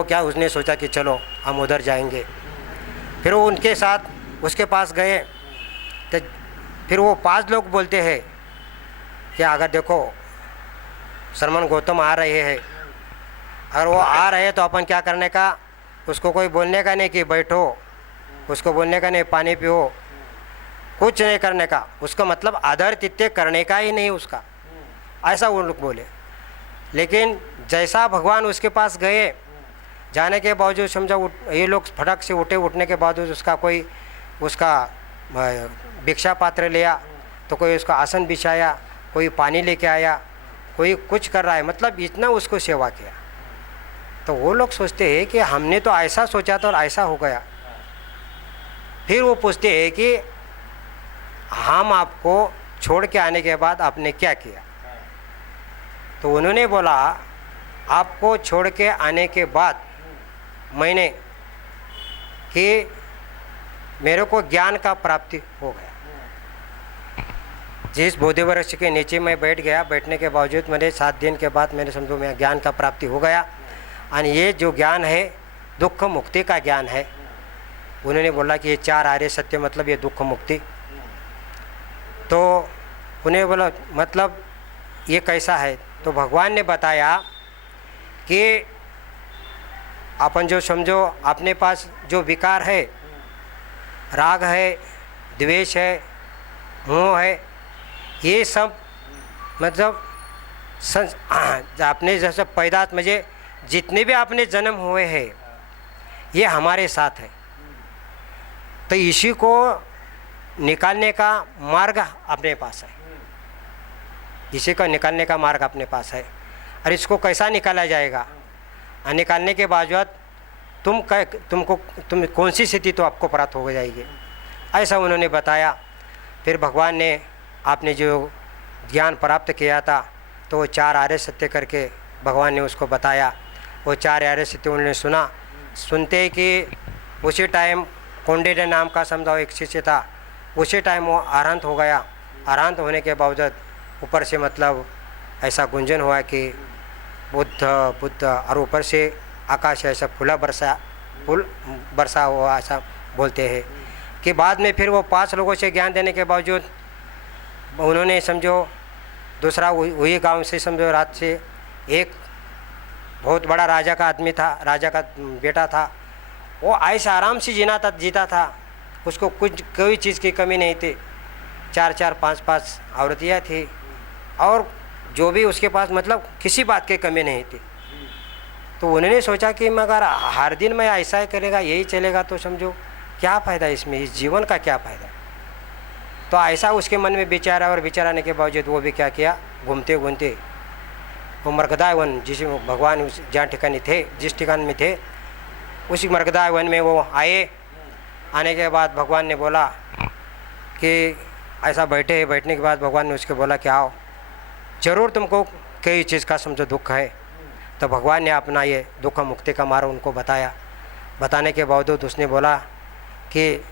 वो क्या, उसने सोचा कि चलो हम उधर जाएंगे। फिर वो उनके साथ उसके पास गए तो फिर वो 5 लोग बोलते हैं कि अगर देखो श्रमण गौतम आ रहे हैं, अगर वो आ रहे हैं तो अपन क्या करने का, उसको कोई बोलने का नहीं कि बैठो, उसको बोलने का नहीं पानी पियो, कुछ नहीं करने का, उसका मतलब आदर तिथ्य करने का ही नहीं उसका, ऐसा वो लोग बोले। लेकिन जैसा भगवान उसके पास गए, जाने के बावजूद समझा ये लोग फटक से उठने के बावजूद उसका कोई उसका भिक्षा पात्र लिया, तो कोई उसका आसन बिछाया, कोई पानी लेके आया, कोई कुछ कर रहा है, मतलब इतना उसको सेवा किया। तो वो लोग सोचते हैं कि हमने तो ऐसा सोचा था और ऐसा हो गया। फिर वो पूछते हैं कि हम आपको छोड़ के आने के बाद आपने क्या किया। तो उन्होंने बोला आपको छोड़ के आने के बाद मैंने कि मेरे को ज्ञान का प्राप्ति हो गया। जिस बोधि वृक्ष के नीचे मैं बैठ गया, बैठने के बावजूद मेरे 7 दिन के बाद मैंने समझो मैं ज्ञान का प्राप्ति हो गया। और ये जो ज्ञान है दुख मुक्ति का ज्ञान है। उन्होंने बोला कि ये 4 आर्य सत्य मतलब ये दुख मुक्ति। तो उन्हें बोला मतलब ये कैसा है। तो भगवान ने बताया कि अपन जो समझो अपने पास जो विकार है, राग है, द्वेष है, मोह है, ये सब मतलब अपने जैसे पैदा मुझे जितने भी अपने जन्म हुए हैं ये हमारे साथ है। तो इसी को निकालने का मार्ग अपने पास है, इसी को निकालने का मार्ग अपने पास है। और इसको कैसा निकाला जाएगा, निकालने के बावजूद तुम कौन सी स्थिति तो आपको प्राप्त हो जाएगी, ऐसा उन्होंने बताया। फिर भगवान ने आपने जो ज्ञान प्राप्त किया था तो वो 4 आर्य सत्य करके भगवान ने उसको बताया। वो 4 आर्य सत्य उन्होंने सुना। सुनते कि उसी टाइम कौंडिन्य नाम का समझाओ एक शिष्य था, उसी टाइम वो आरहंत हो गया। आरहंत होने के बावजूद ऊपर से मतलब ऐसा गुंजन हुआ कि बुद्ध बुद्ध, और ऊपर से आकाश ऐसा फूल बरसा हुआ, ऐसा बोलते हैं। कि बाद में फिर वो 5 लोगों से ज्ञान देने के बावजूद उन्होंने समझो दूसरा वही गांव से समझो रात से एक बहुत बड़ा राजा का आदमी था, राजा का बेटा था, वो ऐसा आराम से जीता था, उसको कुछ कोई चीज़ की कमी नहीं थी। 4-4 5-5 औरतियाँ थी और जो भी उसके पास मतलब किसी बात की कमी नहीं थी। तो उन्होंने सोचा कि मगर हर दिन मैं ऐसा ही करेगा, यही चलेगा तो समझो क्या फ़ायदा इसमें, इस जीवन का क्या फ़ायदा। तो ऐसा उसके मन में विचारा और विचाराने के बावजूद वो भी क्या किया, घूमते घूमते वो मरकदा वन जिसमें भगवान जहाँ ठिकाने थे, जिस ठिकान में थे उसी मरकदा वन में वो आए। आने के बाद भगवान ने बोला कि ऐसा बैठने के बाद भगवान ने उसके बोला कि आओ, ज़रूर तुमको कई चीज़ का समझो दुख है। तो भगवान ने अपना ये दुख मुक्ति का मार्ग उनको बताया। बताने के बावजूद उसने बोला कि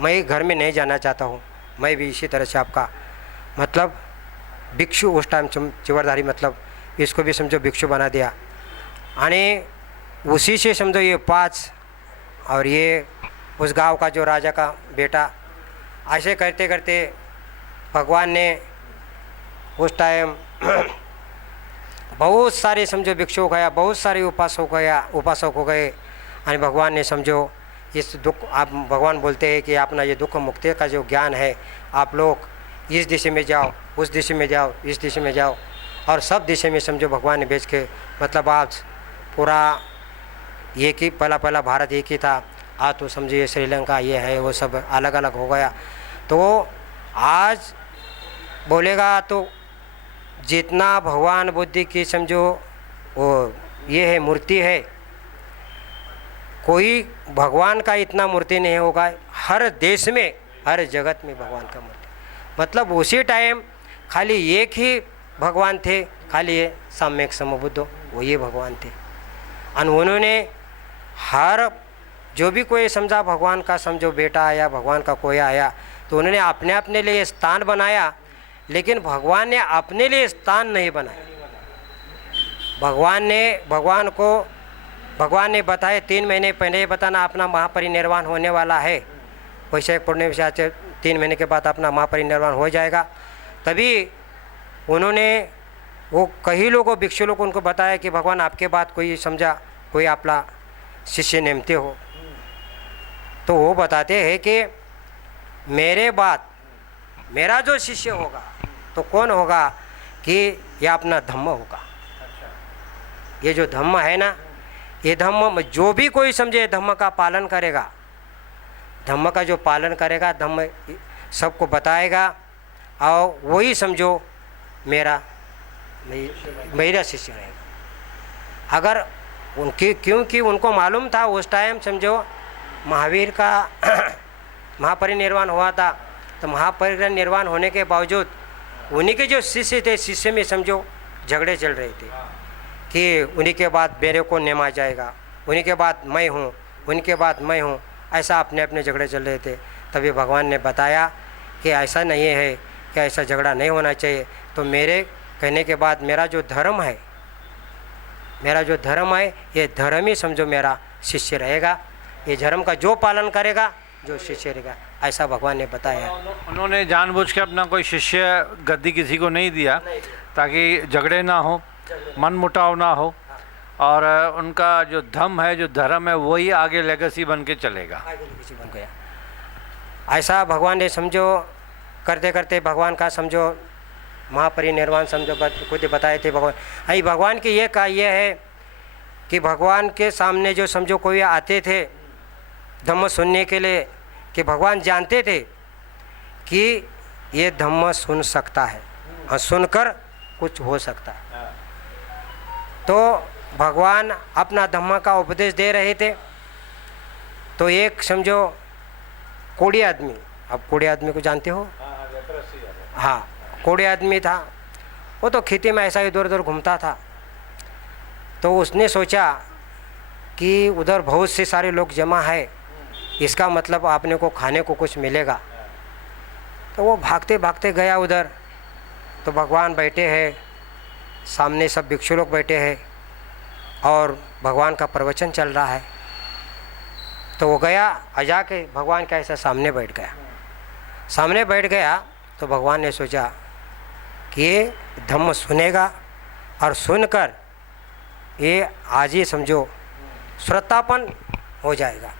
मैं घर में नहीं जाना चाहता हूँ, मैं भी इसी तरह से आपका मतलब भिक्षु, उस टाइम चिवरधारी मतलब इसको भी समझो भिक्षु बना दिया। यानी उसी से समझो ये 5 और ये उस गांव का जो राजा का बेटा, ऐसे करते करते भगवान ने उस टाइम बहुत सारे समझो भिक्षु हो गया, बहुत सारे उपासक हो गए। और भगवान ने समझो इस दुख, आप भगवान बोलते हैं कि अपना ये दुख मुक्ति का जो ज्ञान है आप लोग इस दिशा में जाओ, उस दिशा में जाओ, इस दिशा में जाओ, और सब दिशा में समझो भगवान ने भेज के मतलब आज पूरा एक ही पहला भारत एक ही था, आज तो समझिए श्रीलंका ये है वो सब अलग अलग हो गया। तो आज बोलेगा तो जितना भगवान बुद्धि की समझो वो ये है मूर्ति है, कोई भगवान का इतना मूर्ति नहीं होगा। हर देश में हर जगत में भगवान का मूर्ति, मतलब उसी टाइम खाली एक ही भगवान थे, खाली ये सम्यक समबुद्ध वो ये भगवान थे। और उन्होंने हर जो भी कोई समझा भगवान का समझो बेटा आया, भगवान का कोई आया, तो उन्होंने अपने अपने लिए स्थान बनाया, लेकिन भगवान ने अपने लिए स्थान नहीं बनाया। भगवान भगवान ने बताया 3 महीने पहले ये बताना अपना महापरिनिर्वाण होने वाला है, वैशाख पूर्णिमा से 3 महीने के बाद अपना महापरिनिर्वाण हो जाएगा। तभी उन्होंने वो कई लोगों भिक्षु लोग उनको बताया कि भगवान आपके बात कोई समझा, कोई आपला शिष्य नेमते हो। तो वो बताते हैं कि मेरे बाद मेरा जो शिष्य होगा तो कौन होगा कि ये अपना धम्म होगा। ये जो धम्म है ना, ये धम्म जो भी कोई समझे धम्म का पालन करेगा, धम्म का जो पालन करेगा, धम्म सबको बताएगा और वही समझो मेरा शिष्य रहेगा। अगर उनकी, क्योंकि उनको मालूम था उस टाइम समझो महावीर का महापरिनिर्वाण हुआ था, तो महापरिनिर्वाण होने के बावजूद उन्हीं के जो शिष्य थे, शिष्य में समझो झगड़े चल रहे थे कि उन्हीं के बाद मेरे को नेमा जाएगा, उन्हीं के बाद मैं हूँ, उनके बाद मैं हूँ, ऐसा अपने अपने झगड़े चल रहे थे। तभी भगवान ने बताया कि ऐसा नहीं है, कि ऐसा झगड़ा नहीं होना चाहिए। तो मेरे कहने के बाद मेरा जो धर्म है, ये धर्म ही समझो मेरा शिष्य रहेगा। ये धर्म का जो पालन करेगा जो शिष्य रहेगा, ऐसा भगवान ने बताया। उन्होंने जानबूझ के अपना कोई शिष्य गद्दी किसी को नहीं दिया ताकि झगड़े ना हो, मन मुटाव ना हो, और उनका जो धर्म है वही आगे लेगेसी बन के चलेगा, आगे लेगेसी बन गया। ऐसा भगवान ने समझो करते करते भगवान का समझो महापरिनिर्वाण समझो खुद बताए थे भगवान। अभी भगवान की ये है कि भगवान के सामने जो समझो कोई आते थे धम्म सुनने के लिए, कि भगवान जानते थे कि ये धम्म सुन सकता है और सुनकर कुछ हो सकता है। तो भगवान अपना धम्म का उपदेश दे रहे थे। तो एक समझो कोड़ी आदमी, अब कोड़ी आदमी को जानते हो? हाँ, कोड़ी आदमी था, वो तो खेती में ऐसा इधर उधर घूमता था। तो उसने सोचा कि उधर बहुत से सारे लोग जमा है, इसका मतलब आपने को खाने को कुछ मिलेगा। तो वो भागते भागते गया उधर। तो भगवान बैठे हैं, सामने सब भिक्षु लोग बैठे हैं और भगवान का प्रवचन चल रहा है। तो वो गया अजा के भगवान का ऐसा सामने बैठ गया। तो भगवान ने सोचा कि ये धम्म सुनेगा और सुनकर ये आज ही समझो श्रोतापन हो जाएगा।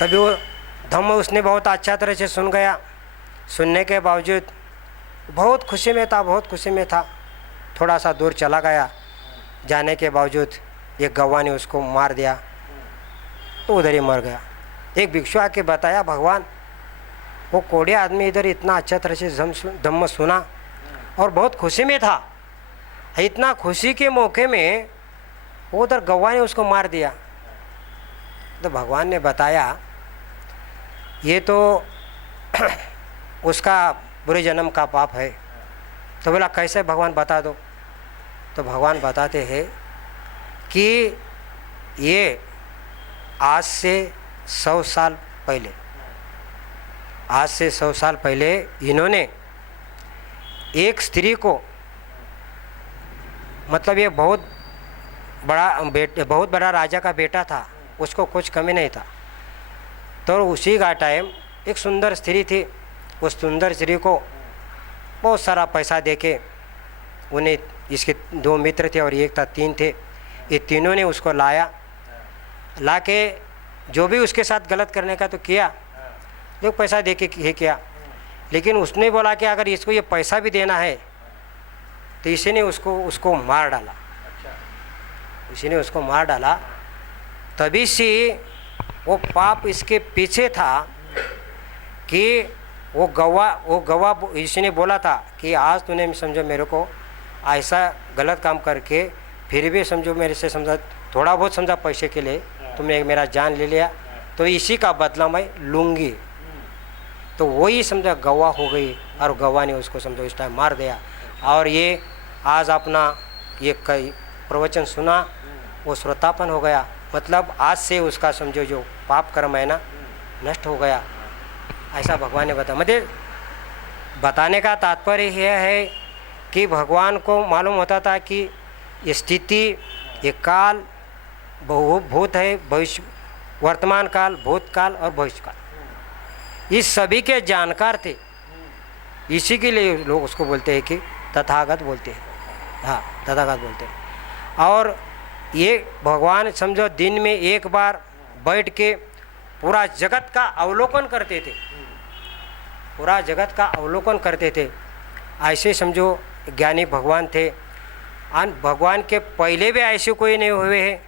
तभी वो धम्म उसने बहुत अच्छा तरह से सुन गया। सुनने के बावजूद बहुत खुशी में था। थोड़ा सा दूर चला गया, जाने के बावजूद एक गौवा ने उसको मार दिया, तो उधर ही मर गया। एक भिक्षु आके बताया, भगवान वो कोढ़े आदमी इधर इतना अच्छा तरह से धम्म सुना और बहुत खुशी में था, इतना खुशी के मौके में वो उधर गौवा ने उसको मार दिया। तो भगवान ने बताया ये तो उसका बुरे जन्म का पाप है। तो बोला कैसे भगवान बता दो। तो भगवान बताते हैं कि ये आज से 100 साल पहले इन्होंने एक स्त्री को, मतलब ये बहुत बड़ा राजा का बेटा था, उसको कुछ कमी नहीं था। तो उसी का टाइम एक सुंदर स्त्री थी, उस सुंदर स्त्री को बहुत सारा पैसा देके, उन्हें इसके 2 मित्र थे और एक था 3 थे, ये तीनों ने उसको ला के जो भी उसके साथ गलत करने का तो किया, जो पैसा दे के किया। लेकिन उसने बोला कि अगर इसको ये पैसा भी देना है तो इसी ने उसको मार डाला। तभी से वो पाप इसके पीछे था कि वो गवा इसने बोला था कि आज तूने समझो मेरे को ऐसा गलत काम करके फिर भी समझो मेरे से समझा थोड़ा बहुत समझा पैसे के लिए तुमने मेरा जान ले लिया, तो इसी का बदला मैं लूँगी। तो वही समझा गवा हो गई और गवा ने उसको समझो इस टाइम मार दिया। और ये आज अपना ये कई प्रवचन सुना, वो श्रोतापन हो गया, मतलब आज से उसका समझो जो पाप कर्म है ना नष्ट हो गया, ऐसा भगवान ने बताया। मतलब बताने का तात्पर्य यह है कि भगवान को मालूम होता था कि स्थिति ये काल भूत है, भविष्य, वर्तमान काल, भूतकाल और भविष्य काल, इस सभी के जानकार थे। इसी के लिए लोग उसको बोलते हैं कि तथागत बोलते हैं। हाँ, तथागत बोलते हैं। और ये भगवान समझो दिन में एक बार बैठ के पूरा जगत का अवलोकन करते थे, पूरा जगत का अवलोकन करते थे। ऐसे समझो ज्ञानी भगवान थे। और भगवान के पहले भी ऐसे कोई नहीं हुए हैं,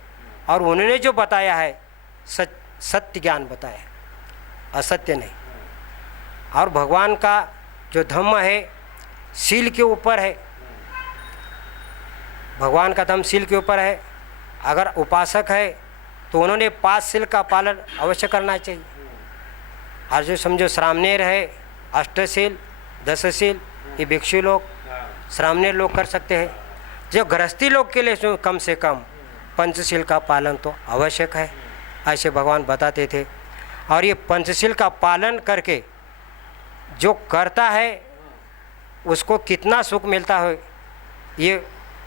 और उन्होंने जो बताया है सत्य ज्ञान बताया है, असत्य नहीं। और भगवान का जो धम्म है शील के ऊपर है, भगवान का धम्म शील के ऊपर है। अगर उपासक है तो उन्होंने 5 शील का पालन अवश्य करना चाहिए। और जो समझो श्रामणेर है, अष्टशील, 10 शील, ये भिक्षु लोग, श्रामणेर लोग कर सकते हैं। जो गृहस्थी लोग के लिए कम से कम पंचशील का पालन तो आवश्यक है, ऐसे भगवान बताते थे। और ये पंचशील का पालन करके जो करता है उसको कितना सुख मिलता है ये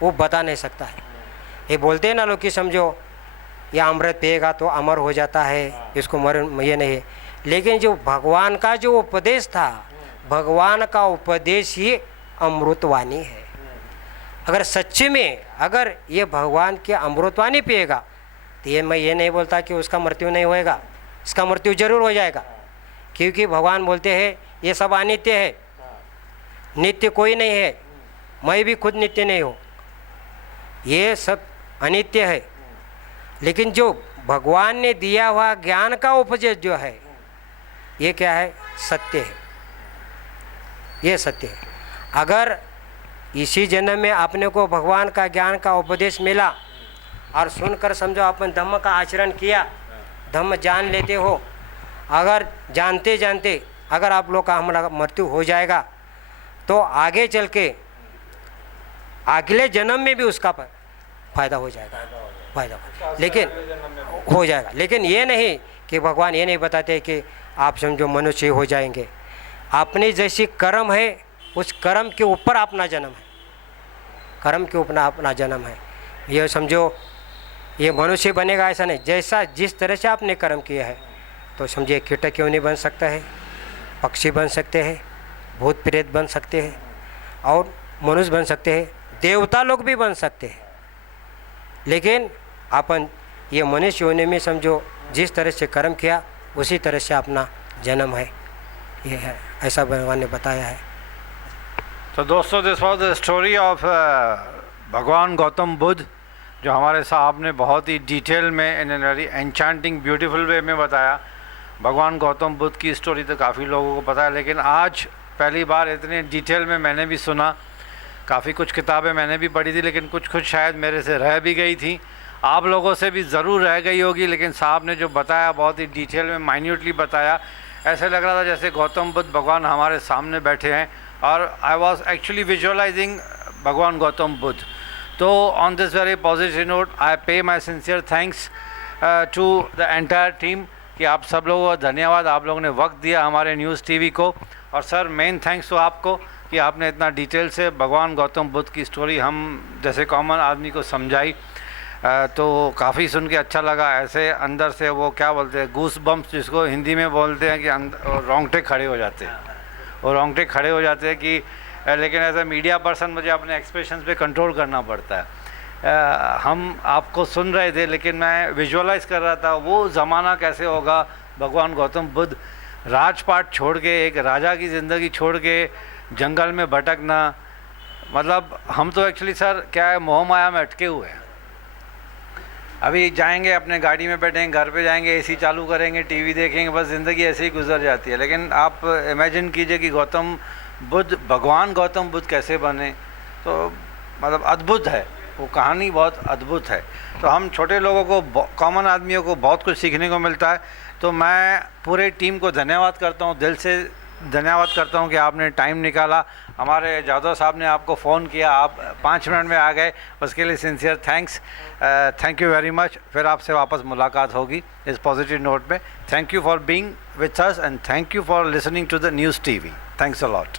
वो बता नहीं सकता है। ये बोलते हैं ना लोग कि समझो ये अमृत पिएगा तो अमर हो जाता है, इसको मरण ये नहीं है। लेकिन जो भगवान का जो उपदेश था, भगवान का उपदेश ही अमृतवाणी है। अगर सच्चे में अगर ये भगवान की अमृतवाणी पिएगा तो ये मैं ये नहीं बोलता कि उसका मृत्यु नहीं होएगा, इसका मृत्यु जरूर हो जाएगा। क्योंकि भगवान बोलते हैं ये सब अनित्य है, नित्य कोई नहीं है, मैं भी खुद नित्य नहीं हूँ, ये सब अनित्य है। लेकिन जो भगवान ने दिया हुआ ज्ञान का उपदेश जो है ये क्या है, सत्य है, ये सत्य है। अगर इसी जन्म में आपने को भगवान का ज्ञान का उपदेश मिला और सुनकर समझो अपन धम्म का आचरण किया, धम्म जान लेते हो, अगर जानते जानते अगर आप लोग का हमारा मृत्यु हो जाएगा तो आगे चल के अगले जन्म में भी उसका फायदा हो जाएगा, फायदा लेकिन हो जाएगा। लेकिन ये नहीं कि भगवान ये नहीं बताते कि आप समझो मनुष्य हो जाएंगे। अपने जैसी कर्म है उस कर्म के ऊपर अपना जन्म है, कर्म के ऊपर अपना जन्म है। ये समझो ये मनुष्य बनेगा ऐसा नहीं, जैसा जिस तरह से आपने कर्म किया है तो समझिए कीटक क्यों नहीं बन सकता है, पक्षी बन सकते हैं, भूत प्रेत बन सकते हैं और मनुष्य बन सकते हैं, देवता लोग भी बन सकते हैं। लेकिन अपन ये मनुष्य होने में समझो जिस तरह से कर्म किया उसी तरह से अपना जन्म है, ये है, ऐसा भगवान ने बताया है। तो दोस्तों, this was the story of भगवान गौतम बुद्ध, जो हमारे साहब ने बहुत ही डिटेल में in an very enchanting beautiful way में बताया। भगवान गौतम बुद्ध की स्टोरी तो काफ़ी लोगों को पता है, लेकिन आज पहली बार इतने डिटेल में मैंने भी सुना। काफ़ी कुछ किताबें मैंने भी पढ़ी थी, लेकिन कुछ शायद मेरे से रह भी गई थी, आप लोगों से भी ज़रूर रह गई होगी। लेकिन साहब ने जो बताया बहुत ही डिटेल में माइन्यूटली बताया, ऐसे लग रहा था जैसे गौतम बुद्ध भगवान हमारे सामने बैठे हैं। और आई वॉज एक्चुअली विजुअलाइजिंग भगवान गौतम बुद्ध। तो on this very positive note I pay my sincere thanks to the entire team कि आप सब लोगों को धन्यवाद, आप लोगों ने वक्त दिया हमारे न्यूज़ टीवी को। और सर मेन थैंक्स तो आपको कि आपने इतना डिटेल से भगवान गौतम बुद्ध की स्टोरी हम जैसे कॉमन आदमी को समझाई। तो काफ़ी सुन के अच्छा लगा। ऐसे अंदर से वो क्या बोलते हैं, गूस बम्प्स जिसको हिंदी में बोलते हैं कि रोंगटे खड़े हो जाते हैं, और रोंगटे खड़े हो जाते हैं कि लेकिन एज ए मीडिया पर्सन मुझे अपने एक्सप्रेशंस पे कंट्रोल करना पड़ता है। हम आपको सुन रहे थे लेकिन मैं विजुअलाइज कर रहा था वो ज़माना कैसे होगा। भगवान गौतम बुद्ध राजपाट छोड़ के, एक राजा की ज़िंदगी छोड़ के जंगल में भटकना, मतलब हम तो एक्चुअली सर क्या है, मोह माया में अटके हुए हैं। अभी जाएंगे अपने गाड़ी में बैठेंगे, घर पे जाएंगे, एसी चालू करेंगे, टीवी देखेंगे, बस ज़िंदगी ऐसे ही गुजर जाती है। लेकिन आप इमेजिन कीजिए कि गौतम बुद्ध, भगवान गौतम बुद्ध कैसे बने, तो मतलब अद्भुत है वो कहानी, बहुत अद्भुत है। तो हम छोटे लोगों को, कॉमन आदमियों को बहुत कुछ सीखने को मिलता है। तो मैं पूरे टीम को धन्यवाद करता हूँ, दिल से धन्यवाद करता हूँ कि आपने टाइम निकाला। हमारे जादव साहब ने आपको फ़ोन किया, आप 5 मिनट में आ गए, उसके लिए sincere thanks, thank you very much. फिर आपसे वापस मुलाकात होगी इस पॉजिटिव नोट पे। Thank you for being with us and thank you for listening to the news TV. Thanks a lot.